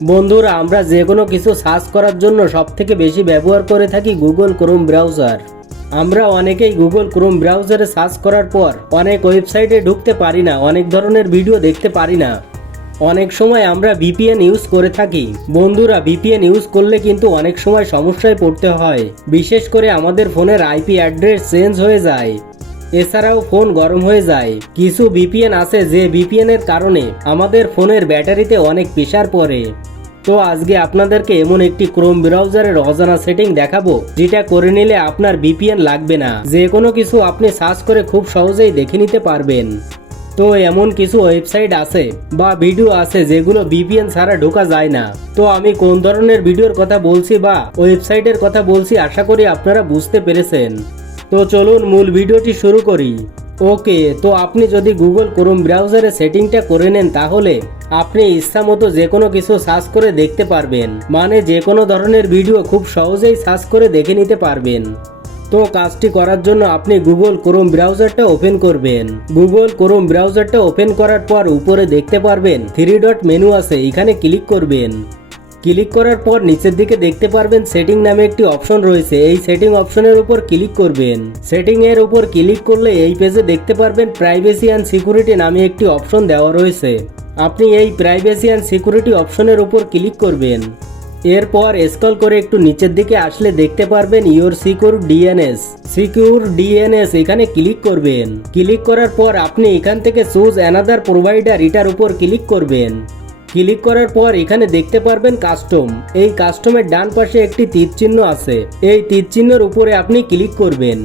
বন্ধুরা, আমরা যে কোনো কিছু সার্চ করার জন্য সবথেকে বেশি ব্যবহার করে থাকি গুগল ক্রোম ব্রাউজার। আমরা অনেকেই গুগল ক্রোম ব্রাউজারে সার্চ করার পর অনেক ওয়েবসাইটে ঢুকতে পারি না, অনেক ধরনের ভিডিও দেখতে পারি না। অনেক সময় আমরা ভিপিএন ইউজ করে থাকি। বন্ধুরা, ভিপিএন ইউজ করলে কিন্তু অনেক সময় সমস্যায় পড়তে হয়, বিশেষ করে আমাদের ফোনের আইপি অ্যাড্রেস চেঞ্জ হয়ে যায়। এছাড়াও ফোন গরম হয়ে যায়। কিছু ভিপিএন আছে যে ভিপিএন এর কারণে আমাদের ফোনের ব্যাটারিতে অনেক প্রেসার পড়ে। তো আজকে আপনাদেরকে এমন একটি ক্রোম ব্রাউজারের অজানা সেটিং দেখাবো, যেটা করে নিলে আপনার ভিপিএন লাগবে না, যে কোনো কিছু আপনি সার্চ করে খুব সহজেই দেখে নিতে পারবেন। তো এমন কিছু ওয়েবসাইট আছে বা ভিডিও আছে যেগুলো ভিপিএন ছাড়া ঢোকা যায় না। তো আমি কোন ধরনের ভিডিওর কথা বলছি বা ওয়েবসাইটের কথা বলছি আশা করি আপনারা বুঝতে পেরেছেন। তো চলুন মূল ভিডিওটি শুরু করি। ওকে, তো আপনি যদি গুগল ক্রোম ব্রাউজারে সেটিংটা করে নেন, তাহলে আপনি ইচ্ছা মতো যে কোনো কিছু সার্চ করে দেখতে পারবেন, মানে যে কোনো ধরনের ভিডিও খুব সহজেই সার্চ করে দেখে নিতে পারবেন। তো কাজটি করার জন্য আপনি গুগল ক্রোম ব্রাউজারটা ওপেন করবেন। গুগল ক্রোম ব্রাউজারটা ওপেন করার পর উপরে দেখতে পারবেন 3 ডট মেনু আছে, এখানে ক্লিক করবেন। ক্লিক করার পর নিচের দিকে দেখতে পারবেন সেটিং নামে একটি অপশন রয়েছে, এই সেটিং অপশনের উপর ক্লিক করবেন। সেটিং এর উপর ক্লিক করলে এই পেজে দেখতে পারবেন প্রাইভেসি অ্যান্ড সিকিউরিটি নামে একটি অপশন দেওয়া রয়েছে। আপনি এই প্রাইভেসি অ্যান্ড সিকিউরিটি অপশনের উপর ক্লিক করবেন। এরপর স্ক্রল করে একটু নিচের দিকে আসলে দেখতে পারবেন ইওর সিকিউর ডিএনএস, এখানে ক্লিক করবেন। ক্লিক করার পর আপনি এখান থেকে চুজ অ্যানাদার প্রোভাইডার, এটার উপর ক্লিক করবেন। ক্লিক করার পর এখানে দেখতে পারবেন কাস্টম, এই কাস্টমের ডান পাশে একটি তীর চিহ্ন আছে, এই তীর চিহ্নের উপরে আপনি ক্লিক করবেন।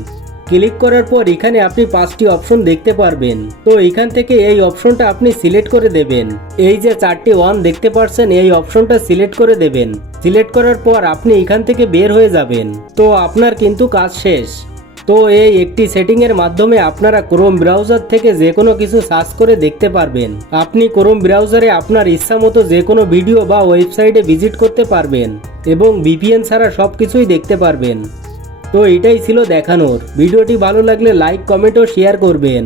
ক্লিক করার পর এখানে আপনি 5টি অপশন দেখতে পারবেন। তো এখান থেকে এই অপশনটা আপনি সিলেক্ট করে দেবেন। এই যে 4টি ওয়ান দেখতে পাচ্ছেন, এই অপশনটা সিলেক্ট করে দেবেন। সিলেক্ট করার পর আপনি এখান থেকে বের হয়ে যাবেন। তো আপনার কিন্তু কাজ শেষ। তো এই একটি সেটিং এর মাধ্যমে আপনারা ক্রোম ব্রাউজার থেকে যে কোনো কিছু সার্চ করে দেখতে পারবেন। আপনি ক্রোম ব্রাউজারে আপনার ইচ্ছা মতো যে কোনো ভিডিও বা ওয়েবসাইটে ভিজিট করতে পারবেন এবং ভিপিএন ছাড়া সবকিছুই দেখতে পারবেন। তো এটাই ছিল দেখানোর। ভিডিওটি ভালো লাগলে লাইক, কমেন্ট ও শেয়ার করবেন।